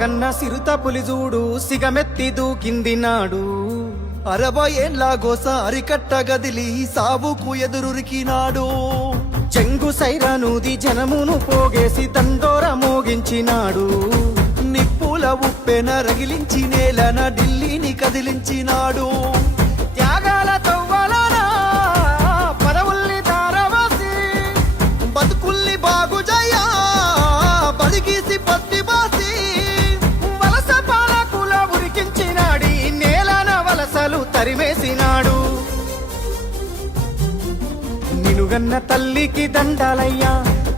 గన్న సిరుత పులిజూడు సిగమెత్తి దూకింది నాడు. 60 ఏళ్ల గోస అరికట్ట గదిలి సావుకు ఎదురురికినాడు. చెంగు సైరానూది జనమును పోగేసి దండోర మోగించినాడు. నిప్పుల ఉప్పెన రగిలించి నేలన ఢిల్లీని కదిలించినాడు. త్యాగాల తవ్వలనా పదవుల్ని తారవాసి బతుకుల్ని బాగుజయ్యా బలిగీసి పత్తి బాసి వలస పాలకుల ఉరికించినాడి నేలన వలసలు తరిమేసినాడు. నినుగన్న తల్లికి దండాలయ్యా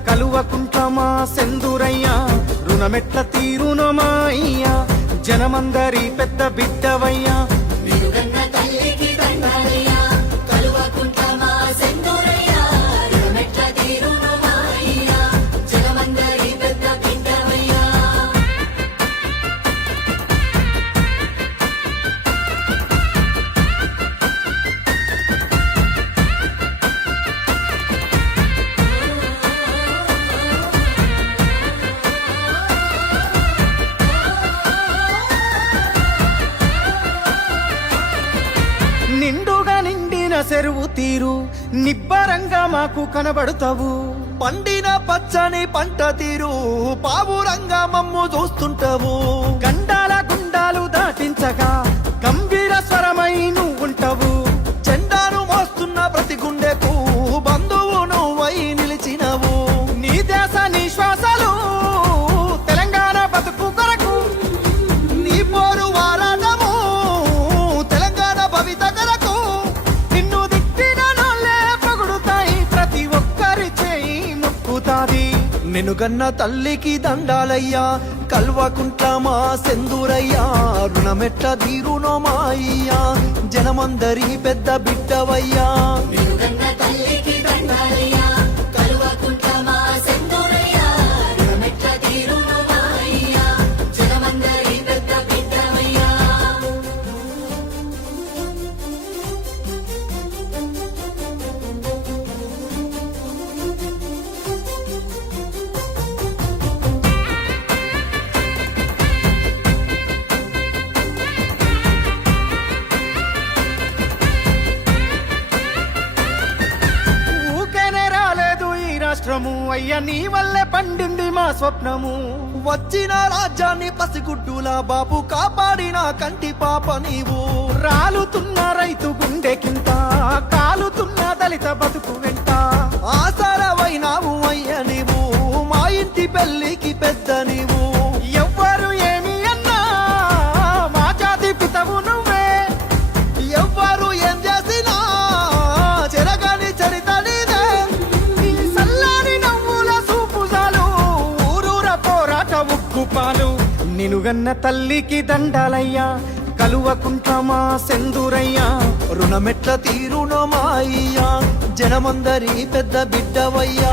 కలువకుంట్ల మా సెందురయ్యా, రుణమెట్ల తీరునో మా అయ్యా, జనమందరి పెద్ద బిడ్డవయ్యా. నిండుగా నిండిన చెరువు తీరు నిబ్బరంగా మాకు కనబడతావు. పండిన పచ్చని పంట తీరు పావురంగా మమ్ము చూస్తుంటావు. గండాల గుండాలు దాటించగా గంభీర స్వరమై నువ్వుంటావు. జెండాను మోస్తున్న ప్రతి గుండెకు బంధువు నువ్వై నిలిచినవు. నీ దేశ నిశ్వాసాలు తెలంగాణ బతుకు కొరకు, నీ పోరు వారాటము తెలంగాణ భవిత కొరకు. నిన్ను దిట్టిన నోళ్ళే పొగుడుతాయి, ప్రతి ఒక్కరి చేయి మొక్కుతాది. నినుగన్న తల్లికి దండాలయ్యా కల్వకుంట్ల మా సెందురయ్యా, రుణమెట్ల తీరునో మా అయ్యా, జనమందరి పెద్ద బిడ్డవయ్యా. ఊకేనే రాలేదు ఈ రాష్ట్రము అయ్యా, నీ వల్లే పండింది మా స్వప్నము. వచ్చిన రాజ్యాన్ని పసిగుడ్డులా బాబు కాపాడిన కంటి పాప నీవు. రాలుతున్న రైతు గుండెకింత, కాలుతున్న దళిత బతుకు వెంట. ఆసరవైనావు అయ్య నీవు, మా ఇంటి పెళ్లికి పెద్ద నీవు. ఎవ్వరు ఏమి అన్నా మా జాతి పితవు నువ్వే. ఎవ్వరు ఏం చేసినా చెరగని చరిత నీదే. నీ సల్లాని నవ్వుల సూపుజాలు ఊరూర పోరాట ఉక్కుపాలు. నినుగన్న తల్లికి దండాలయ్యా కలువకుంట్ల మా సెందురయ్యా, రుణమెట్ల తీరునో మా అయ్యా, జనమందరి పెద్ద బిడ్డవయ్యా.